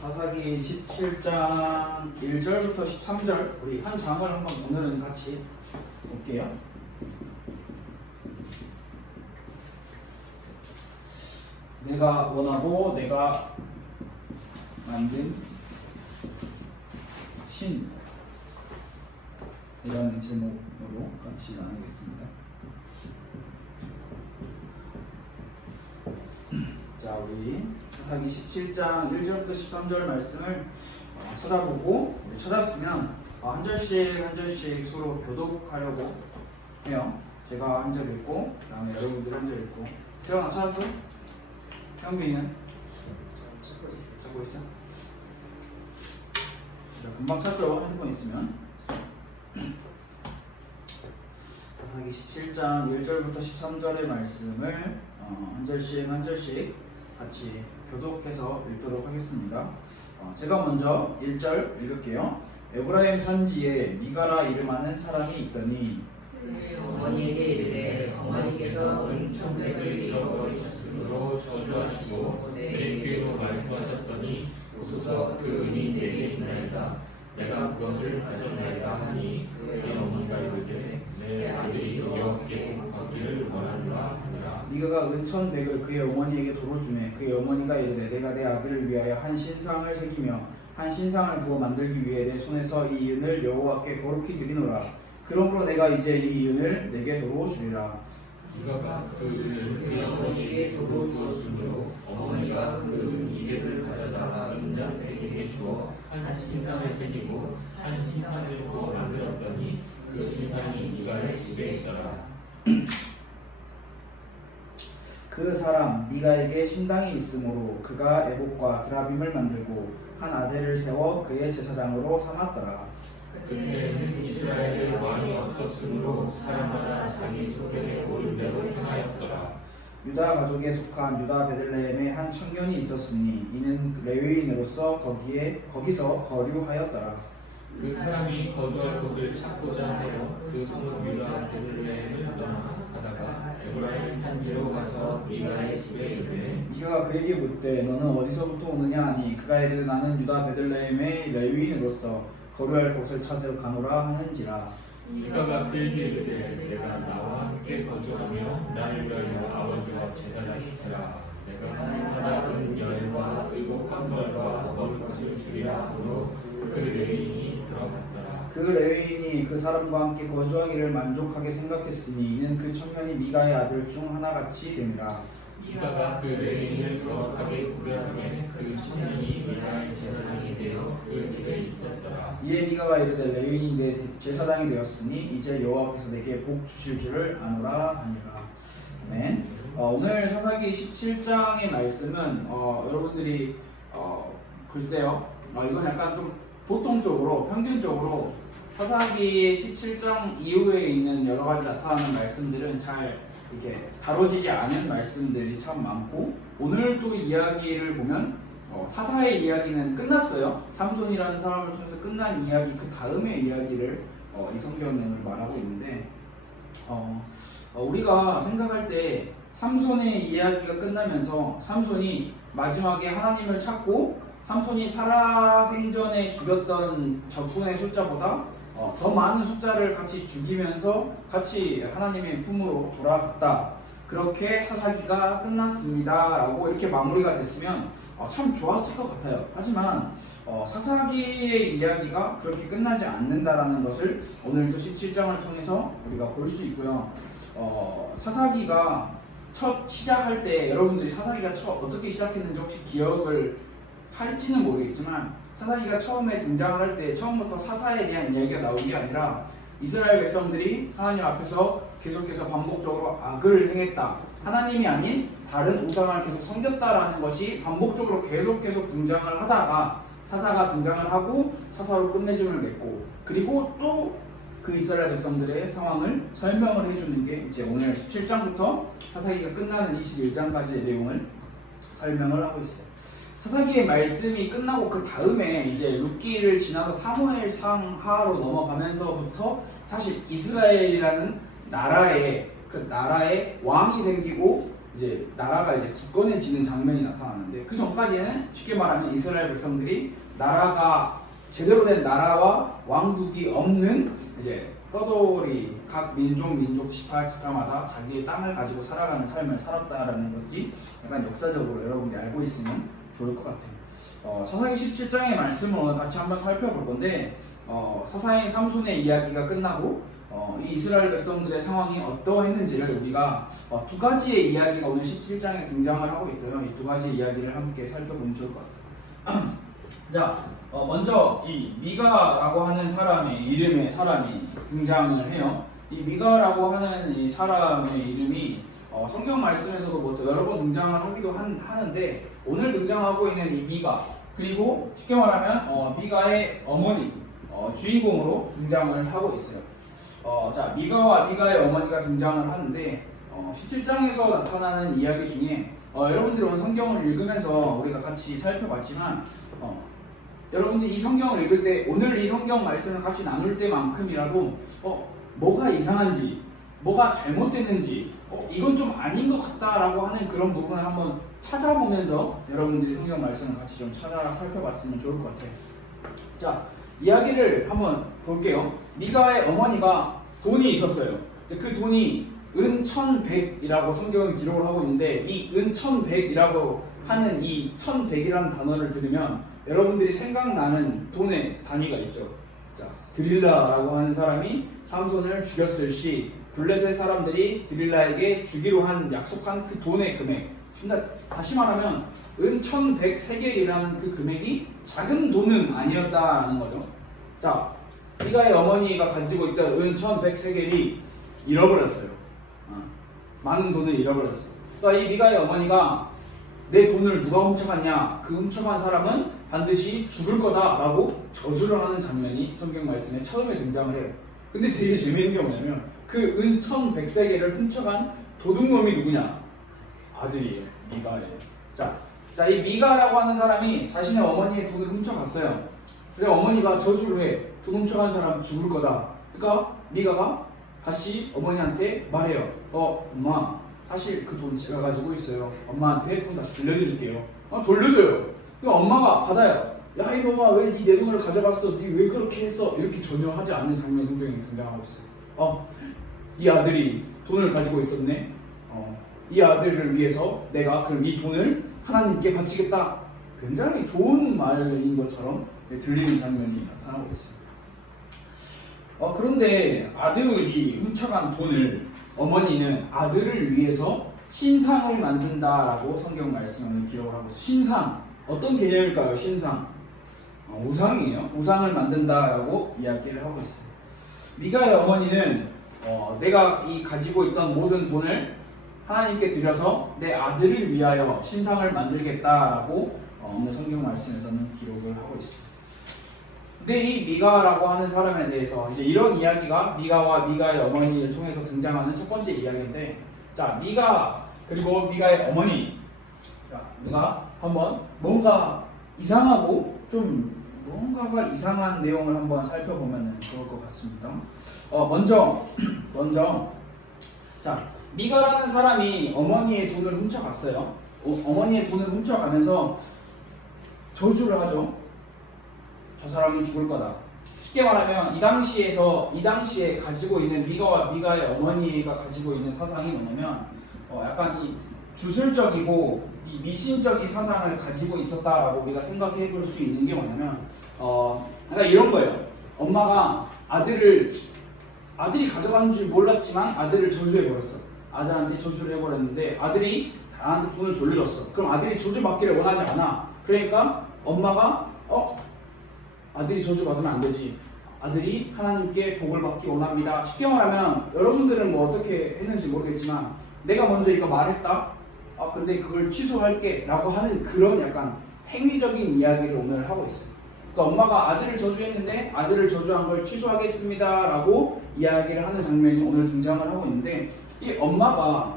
사사기 17장 1절부터 13절 우리 한 장을 한번 오늘은 같이 볼게요. 내가 원하고 내가 만든 신 이라는 제목으로 같이 나누겠습니다. 자, 우리 사사기 17장 1절부터 13절 말씀을 찾아보고 찾았으면 한 절씩 한 절씩 서로 교독하려고 해요. 제가 한 절 읽고 그다음에 여러분들 한 절 읽고. 세원아 찾았어? 형빈이는? 찾고 있어? 자, 금방 찾죠? 핸드폰 있으면. 사사기 17장 1절부터 13절의 말씀을 한 절씩 한 절씩 같이 교독해서 읽도록 하겠습니다. 제가 먼저 1절 읽을게요. 에브라임 산지에 미가라 이름하는 사람이 있더니 어머니에게 이르되 어머니께서 은총백을 잃어버리셨으므로 저주하시고 내 귀에도 말씀하셨더니 오소서 그 은이 내게 있나이다. 내가 그것을 가져나이다 하니 그의 어머니가 이르되 내 아들이 여호와께 복받기를 원하노라 하니라. 미가가 은천백을 그의 어머니에게 도로 주매 그의 어머니가 이르되 내가 내 아들을 위하여 한 신상을 새기며 한 신상을 부어 만들기 위해 내 손에서 이 은을 여호와께 거룩히 드리노라. 그러므로 내가 이제 이 은을 내게 도로 주리라. 미가가 그 은을 그의 어머니에게 도로 주었으므로 어머니가 그 은 200을 가져다가 은장색에게 주어 한 신상을 새기고 한 신상을 부어 만들었더니 그 신상이 미가의 집에 있더라. 그 사람 미가에게 신당이 있으므로 그가 에봇과 드라빔을 만들고 한 아들을 세워 그의 제사장으로 삼았더라. 그때는 이스라엘에 왕이 없었으므로 사람마다 자기 소견에 옳은 대로 행하였더라. 유다 가족에 속한 유다 베들레헴에 한 청년이 있었으니 이는 레위인으로서 거기서 거류하였더라. 그 사람이 거주할 곳을 찾고자 하여 그 소속 유다 베들레헴을 떠나가다가 에브라임 산지로 가서 미가의 집에 이르되 미가가 그에게 묻되 너는 어디서부터 오느냐 하니 그가 이르되 나는 유다 베들레헴의 레위인으로서 거류할 곳을 찾으러 가노라 하는지라. 미가가 그에게 이르되 내가 나와 함께 거주하며 나를 위하여 아버지와 제사장이 되라. 내가 날마다 은열과 의복한 벌과 먹을 것을 주리라 하므로 그 레위인이 들어갔더라. 그 레위인이 그 사람과 함께 거주하기를 만족하게 생각했으니 이는 그 청년이 미가의 아들 중 하나같이 됨이라. 미가가 그 레위인을 거룩하게 구별하며 그 청년이 미가의 제사장이 되어 그 집에 있었더라. 이에 미가가 이르되 레위인이 내 제사장이 되었으니 이제 여호와께서 내게 복 주실 줄을 아노라 하니라. 아멘. 오늘 사사기 17장의 말씀은 여러분들이 글쎄요 이건 약간 좀 보통적으로 평균적으로 사사기 17장 이후에 있는 여러 가지 나타나는 말씀들은 잘 이렇게 다뤄지지 않은 말씀들이 참 많고 오늘 또 이야기를 보면 사사의 이야기는 끝났어요. 삼손이라는 사람을 통해서 끝난 이야기 그 다음의 이야기를 이 성경은 말하고 있는데 우리가 생각할 때 삼손의 이야기가 끝나면서 삼손이 마지막에 하나님을 찾고 삼손이 살아생전에 죽였던 적군의 숫자보다 더 많은 숫자를 같이 죽이면서 같이 하나님의 품으로 돌아갔다. 그렇게 사사기가 끝났습니다 라고 이렇게 마무리가 됐으면 참 좋았을 것 같아요. 하지만 사사기의 이야기가 그렇게 끝나지 않는다라는 것을 오늘도 17장을 통해서 우리가 볼 수 있고요. 사사기가 첫 시작할 때 여러분들이 사사기가 어떻게 시작했는지 혹시 기억을 할지는 모르겠지만 사사기가 처음에 등장을 할 때 처음부터 사사에 대한 이야기가 나온 게 아니라 이스라엘 백성들이 하나님 앞에서 계속해서 반복적으로 악을 행했다. 하나님이 아닌 다른 우상을 계속 섬겼다라는 것이 반복적으로 계속 등장을 하다가 사사가 등장을 하고 사사로 끝맺음을 맺고 그리고 또 그 이스라엘 백성들의 상황을 설명을 해주는 게 이제 오늘 17장부터 사사기가 끝나는 21장까지의 내용을 설명을 하고 있어요. 사사기의 말씀이 끝나고 그 다음에 이제 룻기를 지나서 사무엘상하로 넘어가면서부터 사실 이스라엘이라는 나라에 왕이 생기고 이제 나라가 이제 굳건해지는 장면이 나타나는데, 그 전까지는 쉽게 말하면 이스라엘 백성들이 나라가 제대로 된 나라와 왕국이 없는 이제 떠돌이 각 민족 지파마다 자기의 땅을 가지고 살아가는 삶을 살았다라는 것이 약간 역사적으로 여러분이 알고 있으면 좋을 것 같아요. 사사기 17장의 말씀을 오늘 같이 한번 살펴볼 건데, 사사기 삼손의 이야기가 끝나고 이 이스라엘 백성들의 상황이 어떠했는지를 우리가 두 가지의 이야기가 오늘 17장에 등장을 하고 있어요. 이 두 가지 이야기를 함께 살펴보면 좋을 것 같아요. 자, 먼저 이 미가라고 하는 이름의 사람이 등장을 해요. 이 미가라고 하는 이 사람의 이름이 성경 말씀에서도 뭐 여러 번 등장을 하기도 하는데, 오늘 등장하고 있는 이 미가, 그리고 쉽게 말하면 미가의 어머니, 주인공으로 등장을 하고 있어요. 자, 미가와 미가의 어머니가 등장을 하는데, 17장에서 나타나는 이야기 중에 여러분들이 오늘 성경을 읽으면서 우리가 같이 살펴봤지만, 여러분들이 이 성경을 읽을 때, 오늘 이 성경 말씀을 같이 나눌 때만큼이라도 뭐가 이상한지, 뭐가 잘못됐는지, 이건 좀 아닌 것 같다라고 하는 그런 부분을 한번 찾아보면서 여러분들이 성경 말씀을 같이 좀 살펴봤으면 좋을 것 같아요. 자, 이야기를 한번 볼게요. 미가의 어머니가 돈이 있었어요. 그 돈이 은 1100이라고 성경은 기록을 하고 있는데, 이 은 1100이라고 하는 이 1100이라는 단어를 들으면 여러분들이 생각나는 돈의 단위가 있죠. 자, 드릴라라고 하는 사람이 삼손을 죽였을 시 블레셋 사람들이 드릴라에게 주기로 약속한 그 돈의 금액. 그러니까 다시 말하면 은 1100세겔이라는 그 금액이 작은 돈은 아니었다는 거죠. 자, 미가의 어머니가 가지고 있던 은 1100세겔이 잃어버렸어요. 많은 돈을 잃어버렸어요. 그러니까 이 미가의 어머니가 내 돈을 누가 훔쳐갔냐, 그 훔쳐간 사람은 반드시 죽을 거다라고 저주를 하는 장면이 성경 말씀에 처음에 등장을 해요. 근데 되게 재미있는 게 뭐냐면, 그 은 1100세겔을 훔쳐간 도둑놈이 누구냐? 아들이에요. 미가예요. 자, 이 미가라고 하는 사람이 자신의 어머니의 돈을 훔쳐갔어요. 근데 어머니가 저주를 해. 돈 훔쳐간 사람 죽을 거다. 그러니까 미가가 다시 어머니한테 말해요. 엄마, 사실 그 돈 제가 가지고 있어요. 엄마한테 돈 다시 돌려드릴게요. 돌려줘요. 그럼 엄마가 받아요. 야, 이놈아, 왜 네 내 돈을 가져갔어? 네 왜 그렇게 했어? 이렇게 전혀 하지 않는 장면 성경에 등장하고 있어요. 이 아들이 돈을 가지고 있었네. 이 아들을 위해서 내가 그럼 이 돈을 하나님께 바치겠다. 굉장히 좋은 말인 것처럼 들리는 장면이 나타나고 있어요. 그런데 아들이 훔쳐간 돈을 어머니는 아들을 위해서 신상을 만든다라고 성경 말씀을 기록을 하고 있어요. 신상, 어떤 개념일까요? 신상, 우상이에요. 우상을 만든다라고 이야기를 하고 있어요. 미가의 어머니는 내가 가지고 있던 모든 돈을 하나님께 드려서 내 아들을 위하여 신상을 만들겠다라고 오늘 성경 말씀에서는 기록을 하고 있습니다. 근데 이 미가라고 하는 사람에 대해서 이제 이런 이야기가 미가와 미가의 어머니를 통해서 등장하는 첫 번째 이야기인데, 자, 미가 그리고 미가의 어머니, 자, 우리가 한번 뭔가 이상하고 좀 뭔가가 이상한 내용을 한번 살펴보면 좋을 것 같습니다. 먼저 자, 미가라는 사람이 어머니의 돈을 훔쳐갔어요. 어머니의 돈을 훔쳐가면서 저주를 하죠. 저 사람은 죽을 거다. 쉽게 말하면 이 당시에 가지고 있는 미가와 미가의 어머니가 가지고 있는 사상이 뭐냐면, 약간 이 주술적이고 이 미신적인 사상을 가지고 있었다라고 우리가 생각해 볼 수 있는 게 뭐냐면, 그러니까 이런 거예요. 엄마가 아들이 가져간 줄 몰랐지만 아들을 저주해 버렸어. 아들한테 저주를 해버렸는데 아들이 나한테 돈을 돌려줬어. 그럼 아들이 저주받기를 원하지 않아. 그러니까 엄마가 아들이 저주받으면 안 되지. 아들이 하나님께 복을 받기 원합니다. 쉽게 말하면 여러분들은 뭐 어떻게 했는지 모르겠지만, 내가 먼저 이거 말했다. 근데 그걸 취소할게 라고 하는 그런 약간 행위적인 이야기를 오늘 하고 있어요. 그러니까 엄마가 아들을 저주했는데 아들을 저주한 걸 취소하겠습니다 라고 이야기를 하는 장면이 오늘 등장을 하고 있는데, 이 엄마가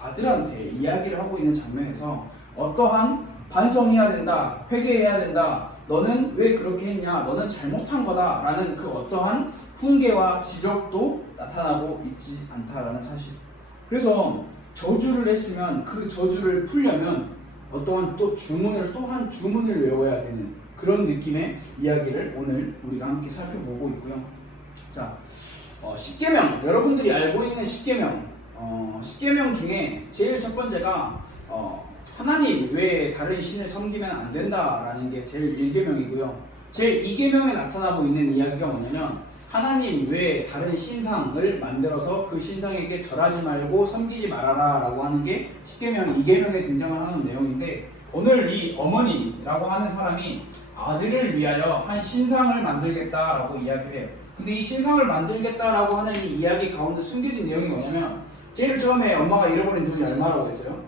아들한테 이야기를 하고 있는 장면에서 어떠한 반성해야 된다, 회개해야 된다, 너는 왜 그렇게 했냐, 너는 잘못한 거다 라는 그 어떠한 훈계와 지적도 나타나고 있지 않다라는 사실. 그래서 저주를 했으면 그 저주를 풀려면 어떠한 또 주문을 또한 주문을 외워야 되는 그런 느낌의 이야기를 오늘 우리가 함께 살펴보고 있고요. 자, 10계명, 여러분들이 알고 있는 10계명, 10계명 중에 제일 첫 번째가 하나님 외에 다른 신을 섬기면 안 된다라는 게 제일 1계명이고요. 제일 2계명에 나타나고 있는 이야기가 뭐냐면 하나님 외에 다른 신상을 만들어서 그 신상에게 절하지 말고 섬기지 말아라 라고 하는 게 10계명 2계명에 등장을 하는 내용인데, 오늘 이 어머니라고 하는 사람이 아들을 위하여 한 신상을 만들겠다라고 이야기를 해요. 근데 이 신상을 만들겠다라고 하는 이 이야기 가운데 숨겨진 내용이 뭐냐면, 제일 처음에 엄마가 잃어버린 돈이 얼마라고 했어요?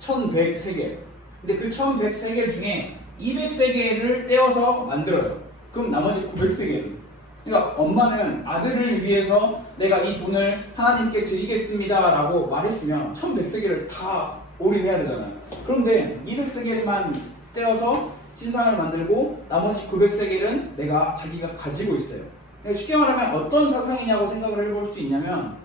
1100세겔. 근데 그 1100세겔 중에 200세겔을 떼어서 만들어요. 그럼 나머지 900세겔. 그러니까 엄마는 아들을 위해서 내가 이 돈을 하나님께 드리겠습니다 라고 말했으면 1100세겔을 다 올인해야 되잖아요. 그런데 200세겔만 떼어서 신상을 만들고 나머지 900세겔은 내가 자기가 가지고 있어요. 쉽게 말하면 어떤 사상이냐고 생각을 해볼 수 있냐면,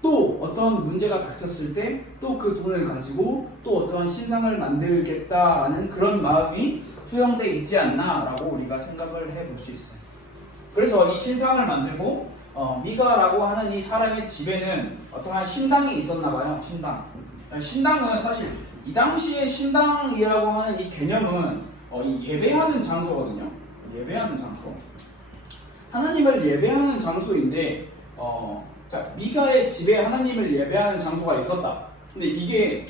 또 어떤 문제가 닥쳤을 때 또 그 돈을 가지고 또 어떠한 신상을 만들겠다라는 그런 마음이 투영되어 있지 않나 라고 우리가 생각을 해볼 수 있어요. 그래서 이 신상을 만들고 미가라고 하는 이 사람의 집에는 어떠한 신당이 있었나 봐요. 신당은 사실 이 당시에 신당이라고 하는 이 개념은 이 예배하는 장소거든요. 예배하는 장소. 하나님을 예배하는 장소인데 자, 미가의 집에 하나님을 예배하는 장소가 있었다. 근데 이게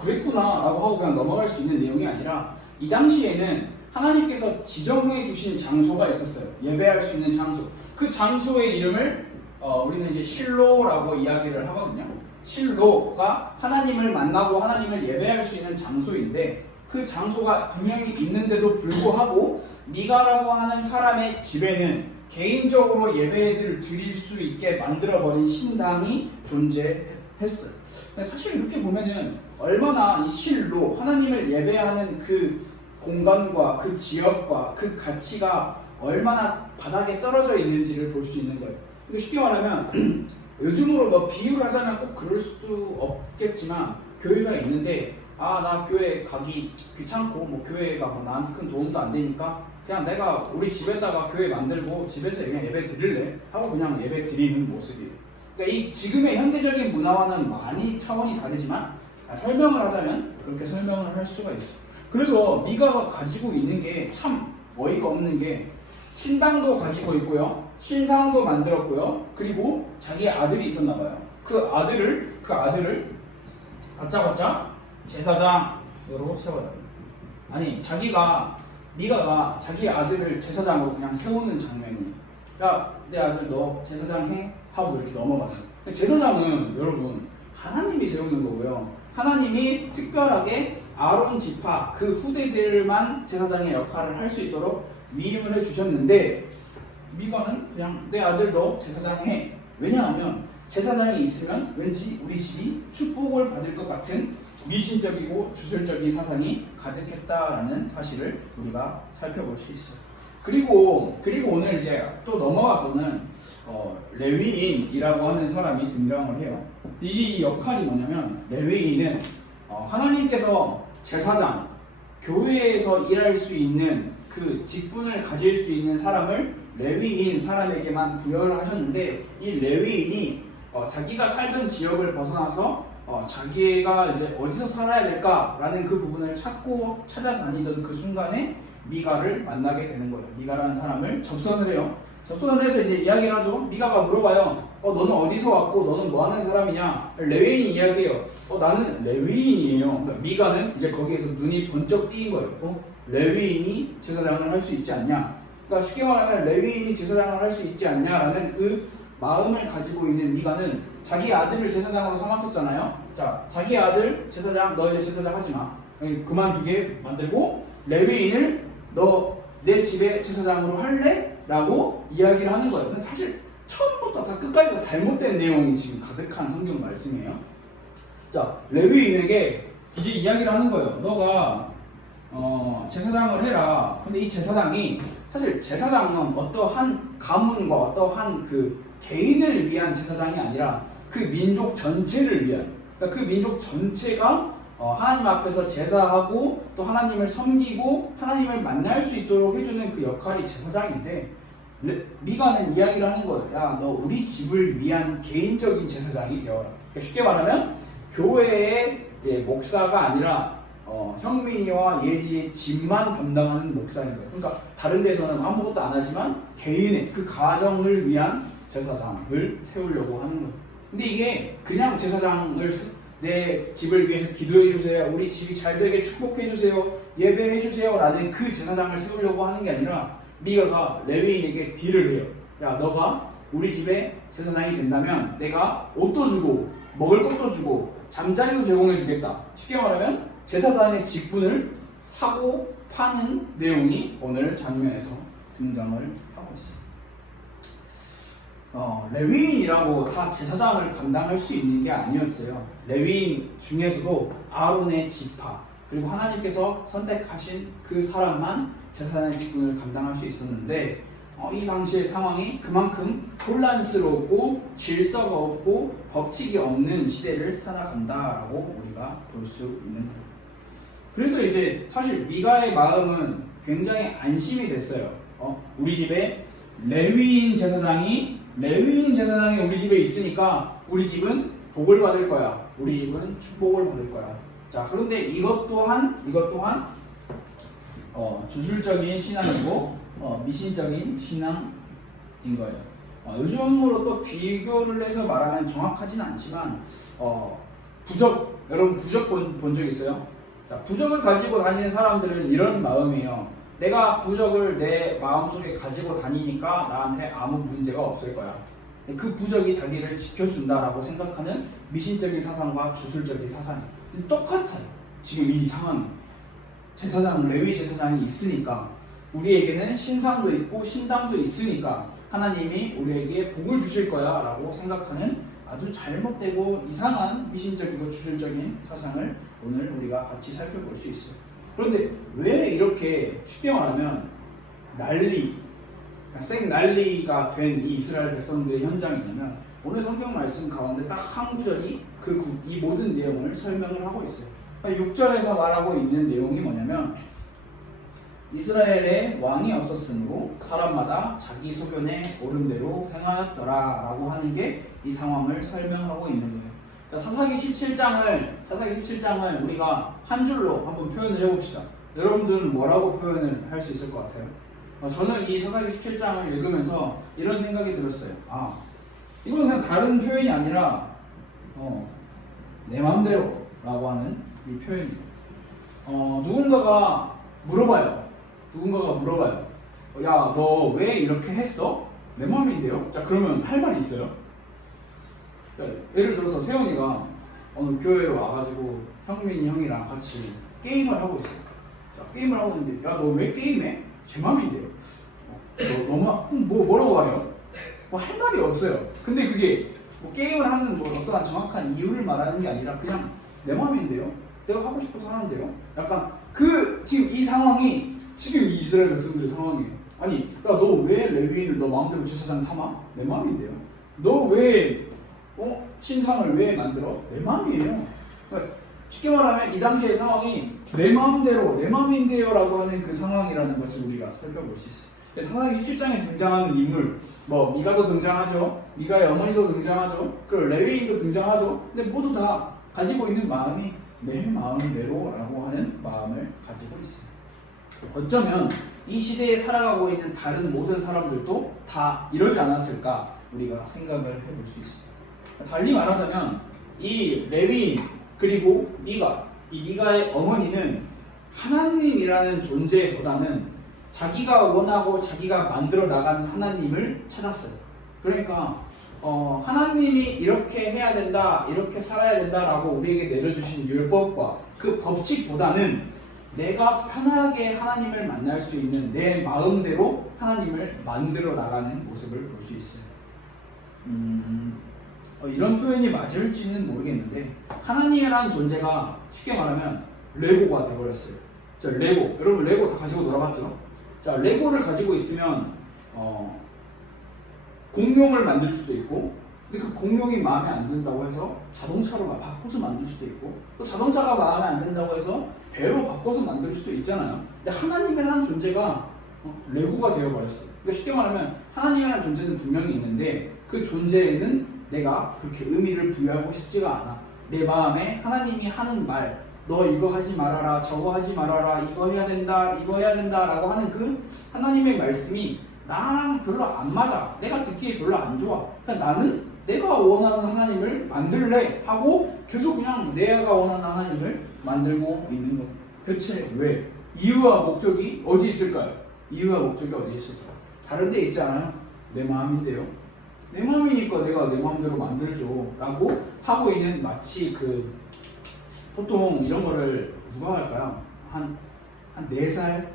그랬구나 라고 하고 그냥 넘어갈 수 있는 내용이 아니라, 이 당시에는 하나님께서 지정해 주신 장소가 있었어요. 예배할 수 있는 장소. 그 장소의 이름을 우리는 이제 실로라고 이야기를 하거든요. 실로가 하나님을 만나고 하나님을 예배할 수 있는 장소인데, 그 장소가 분명히 있는데도 불구하고 미가라고 하는 사람의 집에는 개인적으로 예배를 드릴 수 있게 만들어버린 신당이 존재했어요. 사실 이렇게 보면은 얼마나 이 실로, 하나님을 예배하는 그 공간과 그 지역과 그 가치가 얼마나 바닥에 떨어져 있는지를 볼 수 있는 거예요. 쉽게 말하면 요즘으로 뭐 비유를 하자면 꼭 그럴 수도 없겠지만, 교회가 있는데 나 교회 가기 귀찮고 뭐 교회가 뭐 나한테 큰 도움도 안 되니까 그냥 내가 우리 집에다가 교회 만들고 집에서 그냥 예배 드릴래 하고 그냥 예배 드리는 모습이에요. 그러니까 이 지금의 현대적인 문화와는 많이 차원이 다르지만 설명을 하자면 그렇게 설명을 할 수가 있어요. 그래서 미가가 가지고 있는 게 참 어이가 없는 게, 신당도 가지고 있고요, 신상도 만들었고요, 그리고 자기 아들이 있었나 봐요. 그 아들을 바짝바짝 제사장으로 세워요. 아니, 미가가 자기 아들을 제사장으로 그냥 세우는 장면이, 야, 내 아들 너 제사장 해? 하고 이렇게 넘어가요. 제사장은 여러분 하나님이 세우는 거고요. 하나님이 특별하게 아론 지파 그 후대들만 제사장의 역할을 할 수 있도록 위임을 해주셨는데, 미가는 그냥 내 아들 너 제사장 해. 왜냐하면 제사장이 있으면 왠지 우리 집이 축복을 받을 것 같은 미신적이고 주술적인 사상이 가득했다라는 사실을 우리가 살펴볼 수 있어요. 그리고 오늘 이제 또 넘어가서는 레위인이라고 하는 사람이 등장을 해요. 이 역할이 뭐냐면, 레위인은 하나님께서 제사장, 교회에서 일할 수 있는 그 직분을 가질 수 있는 사람을 레위인 사람에게만 부여를 하셨는데, 이 레위인이 자기가 살던 지역을 벗어나서 자기가 이제 어디서 살아야 될까라는 그 부분을 찾아다니던 그 순간에 미가를 만나게 되는 거예요. 미가라는 사람을 접선을 해요. 접선을 해서 이제 이야기를 하죠. 미가가 물어봐요. 너는 어디서 왔고 너는 뭐 하는 사람이냐? 레위인이 이야기해요. 나는 레위인이에요. 미가는 이제 거기에서 눈이 번쩍 띄인 거예요. 레위인이 제사장을 할 수 있지 않냐? 그러니까 쉽게 말하면 레위인이 제사장을 할 수 있지 않냐라는 그 마음을 가지고 있는 미가는 자기 아들을 제사장으로 삼았었잖아요. 자, 자기 아들 제사장, 너 이제 제사장 하지 마. 그만두게 만들고, 레위인을 너 내 집에 제사장으로 할래? 라고 이야기를 하는 거예요. 근데 사실 처음부터 다 끝까지 다 잘못된 내용이 지금 가득한 성경 말씀이에요. 자, 레위인에게 이제 이야기를 하는 거예요. 너가 제사장을 해라. 근데 이 제사장이, 사실 제사장은 어떠한 가문과 어떠한 그 개인을 위한 제사장이 아니라 그 민족 전체를 위한, 그러니까 그 민족 전체가 하나님 앞에서 제사하고 또 하나님을 섬기고 하나님을 만날 수 있도록 해주는 그 역할이 제사장인데, 미가는 이야기를 하는 거예요. 야, 너 우리 집을 위한 개인적인 제사장이 되어라. 그러니까 쉽게 말하면 교회의 목사가 아니라 형민이와 예지의 집만 담당하는 목사인 거예요. 그러니까 다른 데서는 아무것도 안 하지만 개인의 그 가정을 위한 제사장을 세우려고 하는 거예요. 근데 이게 그냥 제사장을 내 집을 위해서 기도해 주세요, 우리 집이 잘 되게 축복해 주세요, 예배해 주세요 라는 그 제사장을 세우려고 하는 게 아니라 미가가 레위인에게 딜을 해요. 야, 너가 우리 집에 제사장이 된다면 내가 옷도 주고 먹을 것도 주고 잠자리도 제공해 주겠다. 쉽게 말하면 제사장의 직분을 사고 파는 내용이 오늘 장면에서 등장을 하고 있어요. 레위인이라고 다 제사장을 감당할 수 있는 게 아니었어요. 레위인 중에서도 아론의 지파, 그리고 하나님께서 선택하신 그 사람만 제사장의 직분을 감당할 수 있었는데, 이 당시의 상황이 그만큼 혼란스럽고 질서가 없고 법칙이 없는 시대를 살아간다라고 우리가 볼 수 있는 거예요. 그래서 이제 사실 미가의 마음은 굉장히 안심이 됐어요. 우리 집에 레위인 제사장이 우리 집에 있으니까 우리 집은 복을 받을 거야. 우리 집은 축복을 받을 거야. 자, 그런데 이것 또한 주술적인 신앙이고 미신적인 신앙인 거예요. 요즘으로 또 비교를 해서 말하면 정확하진 않지만 부적, 여러분 부적 본 적 있어요? 자, 부적을 가지고 다니는 사람들은 이런 마음이에요. 내가 부적을 내 마음속에 가지고 다니니까 나한테 아무 문제가 없을 거야. 그 부적이 자기를 지켜준다라고 생각하는 미신적인 사상과 주술적인 사상이 똑같아요. 지금 이 상황이. 제사장, 레위 제사장이 있으니까, 우리에게는 신상도 있고 신당도 있으니까 하나님이 우리에게 복을 주실 거야 라고 생각하는 아주 잘못되고 이상한 미신적이고 주술적인 사상을 오늘 우리가 같이 살펴볼 수 있어요. 그런데 왜 이렇게 쉽게 말하면 생난리가 된 이 이스라엘 백성들의 현장이냐면, 오늘 성경 말씀 가운데 딱 한 구절이 이 모든 내용을 설명을 하고 있어요. 6절에서 말하고 있는 내용이 뭐냐면, 이스라엘에 왕이 없었으므로 사람마다 자기 소견에 옳은 대로 행하였더라 라고 하는 게 이 상황을 설명하고 있는 거예요. 자, 사사기 17장을 우리가 한 줄로 한번 표현을 해봅시다. 여러분들은 뭐라고 표현을 할 수 있을 것 같아요? 저는 이 사사기 17장을 읽으면서 이런 생각이 들었어요. 이건 그냥 다른 표현이 아니라 내 맘대로 라고 하는 이 표현이죠. 누군가가 물어봐요. 야, 너 왜 이렇게 했어? 내 맘인데요? 자, 그러면 할 말이 있어요? 예를 들어서 세훈이가 어느 교회에 와가지고 형민이 형이랑 같이 게임을 하고 있어요. 자, 게임을 하고 있는데, 야, 너 왜 게임해? 제 맘인데요. 뭐라고 말해요? 할 말이 없어요. 근데 그게 게임을 하는 어떠한 정확한 이유를 말하는 게 아니라 그냥 내 맘인데요. 내가 하고 싶어서 하는데요. 약간 지금 이 상황이 지금 이 이스라엘 백성들의 상황이에요. 아니, 야, 너 왜 레위인을 너 마음대로 제사장 삼아? 내 맘인데요. 너 왜 신상을 왜 만들어? 내 맘이에요. 그러니까 쉽게 말하면 이 당시의 상황이 내 맘인데요 라고 하는 그 상황이라는 것을 우리가 살펴볼 수 있어요. 사사기 17장에 등장하는 인물, 미가도 등장하죠. 미가의 어머니도 등장하죠. 그리고 레위인도 등장하죠. 근데 모두 다 가지고 있는 마음이 내 마음대로 라고 하는 마음을 가지고 있어요. 어쩌면 이 시대에 살아가고 있는 다른 모든 사람들도 다 이러지 않았을까 우리가 생각을 해볼 수 있어요. 달리 말하자면 이 레위인 그리고 미가의 어머니는 하나님이라는 존재보다는 자기가 원하고 자기가 만들어 나가는 하나님을 찾았어요. 그러니까 하나님이 이렇게 해야 된다, 이렇게 살아야 된다라고 우리에게 내려주신 율법과 그 법칙보다는 내가 편하게 하나님을 만날 수 있는 내 마음대로 하나님을 만들어 나가는 모습을 볼 수 있어요. 이런 표현이 맞을지는 모르겠는데, 하나님이라는 존재가 쉽게 말하면 레고가 되어버렸어요. 자, 여러분 레고 다 가지고 놀아봤죠? 자, 레고를 가지고 있으면 공룡을 만들 수도 있고 근데 그 공룡이 마음에 안 든다고 해서 자동차로 막 바꿔서 만들 수도 있고, 또 자동차가 마음에 안 든다고 해서 배로 바꿔서 만들 수도 있잖아요. 근데 하나님이라는 존재가 레고가 되어버렸어요. 그러니까 쉽게 말하면 하나님이라는 존재는 분명히 있는데 그 존재에는 내가 그렇게 의미를 부여하고 싶지가 않아. 내 마음에 하나님이 하는 말, 너 이거 하지 말아라, 저거 하지 말아라, 이거 해야 된다, 이거 해야 된다 라고 하는 그 하나님의 말씀이 나랑 별로 안 맞아. 내가 듣기에 별로 안 좋아. 그러니까 나는 내가 원하는 하나님을 만들래 하고 계속 그냥 내가 원하는 하나님을 만들고 있는 거예요. 대체 왜? 이유와 목적이 어디 있을까요? 이유와 목적이 어디 있을까요? 다른 데 있지 않아요? 내 마음인데요. 내 마음이니까 내가 내 마음대로 만들죠 라고 하고 있는, 마치 그 보통 이런 거를 누가 할까요? 한 4살, 한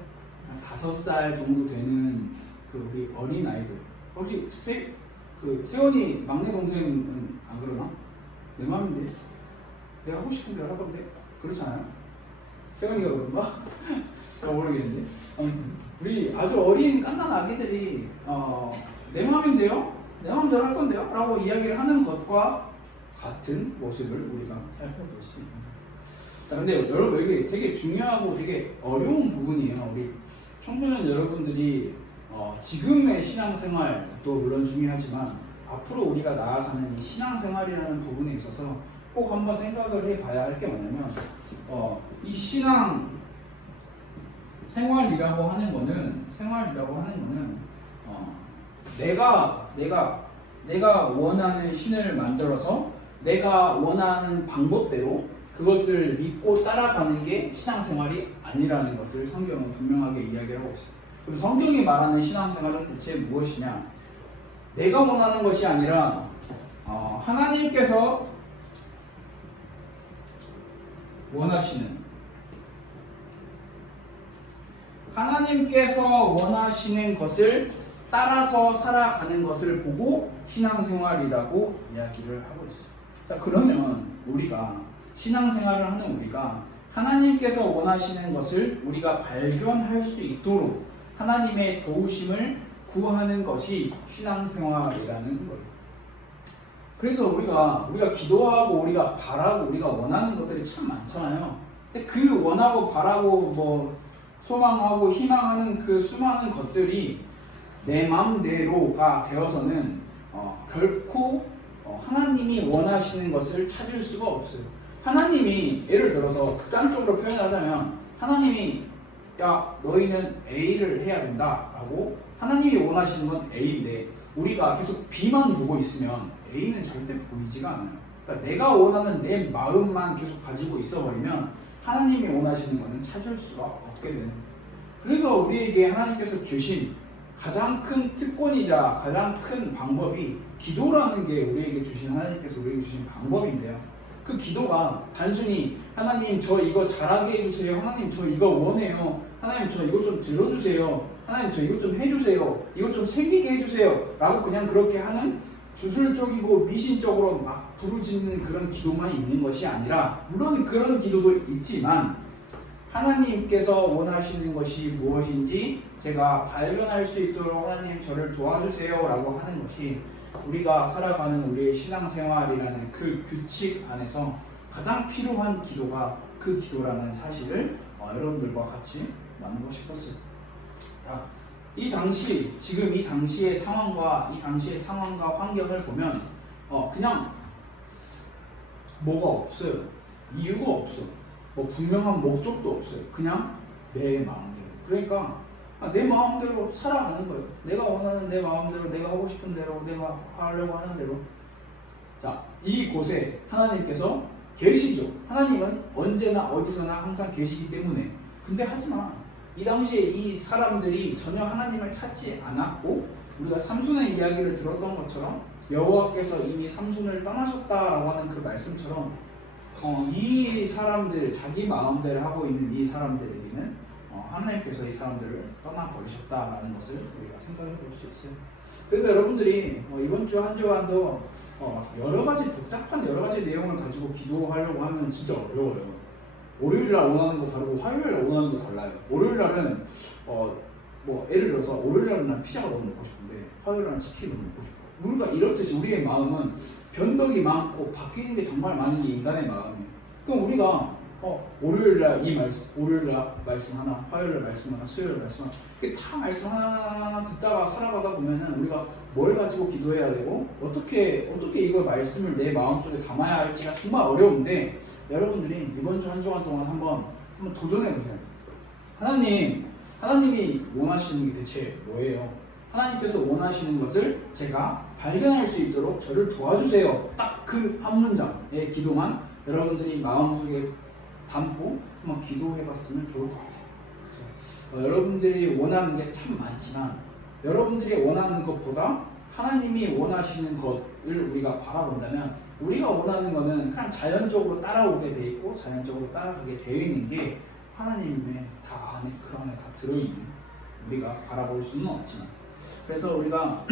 5살 정도 되는 그 우리 어린 아이들. 혹시 세원이 막내 동생은 안 그러나? 내 마음인데 내가 하고 싶은 대로 할 건데 그렇잖아요. 세원이가 그런가? 잘 모르겠는데. 아무튼 우리 아주 어린 깐난 아기들이 내 마음인데요, 내 마음대로 할 건데요 라고 이야기를 하는 것과 같은 모습을 우리가 살펴볼 수 있습니다. 자, 근데 여러분 이게 되게 중요하고 되게 어려운 부분이에요. 우리 청소년 여러분들이 지금의 신앙생활도 물론 중요하지만 앞으로 우리가 나아가는 이 신앙생활이라는 부분에 있어서 꼭 한번 생각을 해봐야 할 게 뭐냐면, 이 신앙생활이라고 하는 거는 내가 원하는 신을 만들어서 내가 원하는 방법대로 그것을 믿고 따라가는 게 신앙생활이 아니라는 것을 성경은 분명하게 이야기를 하고 있어요. 그럼 성경이 말하는 신앙생활은 대체 무엇이냐? 내가 원하는 것이 아니라 하나님께서 원하시는 것을 따라서 살아가는 것을 보고 신앙생활이라고 이야기를 하고 있어요. 그러면 우리가 신앙생활을 하는 우리가 하나님께서 원하시는 것을 우리가 발견할 수 있도록 하나님의 도우심을 구하는 것이 신앙생활이라는 거예요. 그래서 우리가 기도하고 우리가 바라고 우리가 원하는 것들이 참 많잖아요. 근데 그 원하고 바라고 소망하고 희망하는 그 수많은 것들이 내 마음대로가 되어서는 결코 하나님이 원하시는 것을 찾을 수가 없어요. 하나님이 예를 들어서 극단적으로 표현하자면 하나님이 야 너희는 A를 해야 된다 라고 하나님이 원하시는 건 A인데 우리가 계속 B만 보고 있으면 A는 절대 보이지가 않아요. 그러니까 내가 원하는 내 마음만 계속 가지고 있어버리면 하나님이 원하시는 것은 찾을 수가 없게 되는 거예요. 그래서 우리에게 하나님께서 주신 가장 큰 특권이자 가장 큰 방법이 기도라는 게 하나님께서 우리에게 주신 방법인데요. 그 기도가 단순히 하나님 저 이거 잘하게 해주세요, 하나님 저 이거 원해요, 하나님 저 이거 좀 들어주세요, 하나님 저 이거 좀 해주세요, 이거 좀 생기게 해주세요 라고 그냥 그렇게 하는 주술적이고 미신적으로 막 부르짖는 그런 기도만 있는 것이 아니라, 물론 그런 기도도 있지만 하나님께서 원하시는 것이 무엇인지 제가 발견할 수 있도록 하나님 저를 도와주세요 라고 하는 것이 우리가 살아가는 우리의 신앙생활이라는 그 규칙 안에서 가장 필요한 기도가 그 기도라는 사실을 여러분들과 같이 나누고 싶었어요. 지금 이 당시의 상황과 환경을 보면 그냥 뭐가 없어요. 이유가 없어. 분명한 목적도 없어요. 그냥 내 마음대로. 그러니까 내 마음대로 살아가는 거예요. 내가 원하는 내 마음대로, 내가 하고 싶은 대로, 내가 하려고 하는 대로. 자, 이곳에 하나님께서 계시죠. 하나님은 언제나 어디서나 항상 계시기 때문에. 근데 하지만 이 당시에 이 사람들이 전혀 하나님을 찾지 않았고, 우리가 삼손의 이야기를 들었던 것처럼 여호와께서 이미 삼손을 떠나셨다라고 하는 그 말씀처럼 이 사람들, 자기 마음대로 하고 있는 이 사람들에게는 하나님께서 이 사람들을 떠나버리셨다라는 것을 우리가 생각해 볼 수 있어요. 그래서 여러분들이 이번 주 한 주간도 복잡한 여러 가지 내용을 가지고 기도하려고 하면 진짜 어려워요. 월요일날 원하는 거 다르고 화요일날 원하는 거 달라요. 월요일날은 예를 들어서 월요일날은 난 피자가 너무 먹고 싶은데 화요일날은 치킨이 너무 먹고 싶어. 우리가 이렇듯이 우리의 마음은 변덕이 많고 바뀌는 게 정말 많은 게 인간의 마음이에요. 그럼 우리가 월요일날 월요일날 말씀 하나, 화요일날 말씀 하나, 수요일날 말씀 하나, 이게 다 말씀 하나 듣다가 살아가다 보면은 우리가 뭘 가지고 기도해야 되고 어떻게 이걸 말씀을 내 마음속에 담아야 할지가 정말 어려운데, 여러분들이 이번 주 한 주간 동안 한번 도전해 보세요. 하나님이 원하시는 게 대체 뭐예요? 하나님께서 원하시는 것을 제가 발견할 수 있도록 저를 도와주세요. 딱 그 한 문장의 기도만 여러분들이 마음속에 담고 한번 기도해봤으면 좋을 것 같아요. 그래서 여러분들이 원하는 게 참 많지만 여러분들이 원하는 것보다 하나님이 원하시는 것을 우리가 바라본다면, 우리가 원하는 거는 그냥 자연적으로 따라오게 돼 있고 자연적으로 따라가게 되어 있는 게 하나님의 그 안에 다 들어있는, 우리가 바라볼 수는 없지만. 그래서 우리가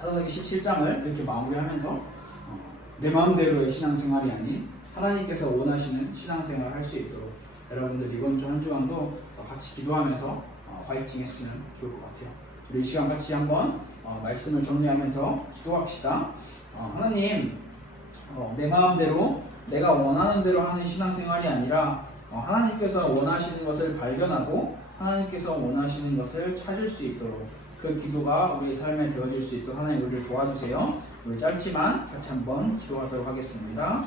사사기 17장을 이렇게 마무리하면서 내 마음대로의 신앙생활이 아닌 하나님께서 원하시는 신앙생활을 할 수 있도록 여러분들 이번 주 한 주간도 같이 기도하면서 화이팅 했으면 좋을 것 같아요. 우리 이 시간 같이 한번 말씀을 정리하면서 기도합시다. 하나님, 내 마음대로 내가 원하는 대로 하는 신앙생활이 아니라 하나님께서 원하시는 것을 발견하고 하나님께서 원하시는 것을 찾을 수 있도록, 그 기도가 우리의 삶에 되어질 수 있도록 하나님 우리를 도와주세요. 우리 짧지만 같이 한번 기도하도록 하겠습니다.